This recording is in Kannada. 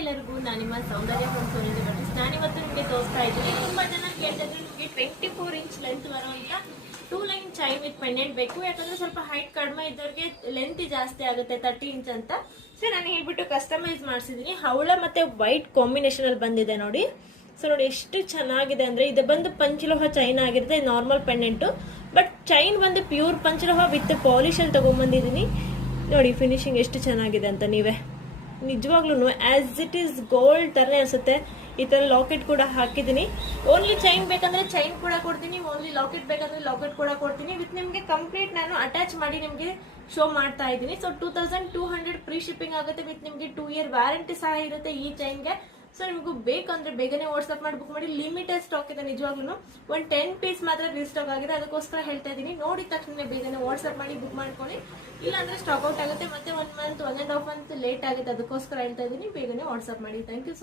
ಎಲ್ಲರಿಗೂ ನಾನು ನಿಮ್ಮ ಸೌಂದರ್ಯ ಹೊಂದಿದೆ. ನಾನಿವತ್ತು ನಿಮಗೆ ತೋರಿಸ್ತಾ ಇದ್ದೀನಿ. ತುಂಬಾ ಜನ ಕೇಳ್ತಾ ಇದ್ರೆ ನಿಮಗೆ 24 ಇಂಚ್ ಲೆಂತ್ ಬರುವಂತ 2 ಲೈನ್ ಚೈನ್ ವಿತ್ ಪೆಂಡೆಂಟ್ ಬೇಕು, ಯಾಕಂದ್ರೆ ಸ್ವಲ್ಪ ಹೈಟ್ ಕಡಿಮೆ ಇದ್ದವ್ರಿಗೆ ಲೆಂತ್ ಜಾಸ್ತಿ ಆಗುತ್ತೆ 30 ಇಂಚ್ ಅಂತ. ಸೊ ನಾನು ಹೇಳ್ಬಿಟ್ಟು ಕಸ್ಟಮೈಸ್ ಮಾಡಿಸಿದೀನಿ. ಹವಳ ಮತ್ತೆ ವೈಟ್ ಕಾಂಬಿನೇಷನ್ ಅಲ್ಲಿ ಬಂದಿದೆ ನೋಡಿ. ಸೊ ನೋಡಿ ಎಷ್ಟು ಚೆನ್ನಾಗಿದೆ ಅಂದ್ರೆ, ಇದು ಬಂದು ಪಂಚಲೋಹ ಚೈನ್ ಆಗಿರುತ್ತೆ, ನಾರ್ಮಲ್ ಪೆಂಡೆಂಟ್. ಬಟ್ ಚೈನ್ ಬಂದು ಪ್ಯೂರ್ ಪಂಚಲೋಹ ವಿತ್ ಪಾಲಿಶ್ ಅಲ್ಲಿ ತಗೊಂಡ್ಬಂದಿದ್ದೀನಿ. ನೋಡಿ ಫಿನಿಶಿಂಗ್ ಎಷ್ಟು ಚೆನ್ನಾಗಿದೆ ಅಂತ ನೀವೇ ನಿಜವಾಗ್ಲೂ ಆಸ್ ಇಟ್ ಈಸ್ ಗೋಲ್ಡ್ ತರನೇ ಅನ್ಸುತ್ತೆ. ಈ ತರ ಲಾಕೆಟ್ ಕೂಡ ಹಾಕಿದ್ದೀನಿ. ಓನ್ಲಿ ಚೈನ್ ಬೇಕಂದ್ರೆ ಚೈನ್ ಕೂಡ ಕೊಡ್ತೀನಿ, ಓನ್ಲಿ ಲಾಕೆಟ್ ಬೇಕಂದ್ರೆ ಲಾಕೆಟ್ ಕೂಡ ಕೊಡ್ತೀನಿ. ವಿತ್ ನಿಮ್ಗೆ ಕಂಪ್ಲೀಟ್ ನಾನು ಅಟ್ಯಾಚ್ ಮಾಡಿ ನಿಮ್ಗೆ ಶೋ ಮಾಡ್ತಾ ಇದ್ದೀನಿ. ಸೊ 2200 ಫ್ರೀ ಶಿಪ್ಪಿಂಗ್ ಆಗುತ್ತೆ. ವಿತ್ ನಿಮ್ಗೆ 2 ಇಯರ್ ವ್ಯಾರಂಟಿ ಸಹ ಇರುತ್ತೆ ಈ ಚೈನ್ಗೆ. ಸೊ ನಿಮ್ಗೂ ಬೇಕಂದ್ರೆ ಬೇಗನೆ ವಾಟ್ಸ್ಆಪ್ ಮಾಡಿ ಬುಕ್ ಮಾಡಿ. ಲಿಮಿಟೆಡ್ ಸ್ಟಾಕ್ ಇದೆ ನಿಜವಾಗ್ಲೂ. ಒಂದು 10 ಪೀಸ್ ಮಾತ್ರ ರೀಸ್ಟಾಕ್ ಆಗಿದೆ, ಅದಕ್ಕೋಸ್ಕರ ಹೇಳ್ತಾ ಇದ್ದೀನಿ. ನೋಡಿದ ತಕ್ಷಣ ಬೇಗನೆ ವಾಟ್ಸ್ಆಪ್ ಮಾಡಿ ಬುಕ್ ಮಾಡ್ಕೊಳ್ಳಿ. ಇಲ್ಲಾಂದ್ರೆ ಸ್ಟಾಕ್ ಔಟ್ ಆಗುತ್ತೆ, ಮತ್ತೆ 1 ಮಂತ್ 1.5 ಮಂತ್ ಲೇಟ್ ಆಗುತ್ತೆ. ಅದಕ್ಕೋಸ್ಕರ ಹೇಳ್ತಾ ಇದ್ದೀನಿ, ಬೇಗನೆ ವಾಟ್ಸ್ಆಪ್ ಮಾಡಿ. Thank you.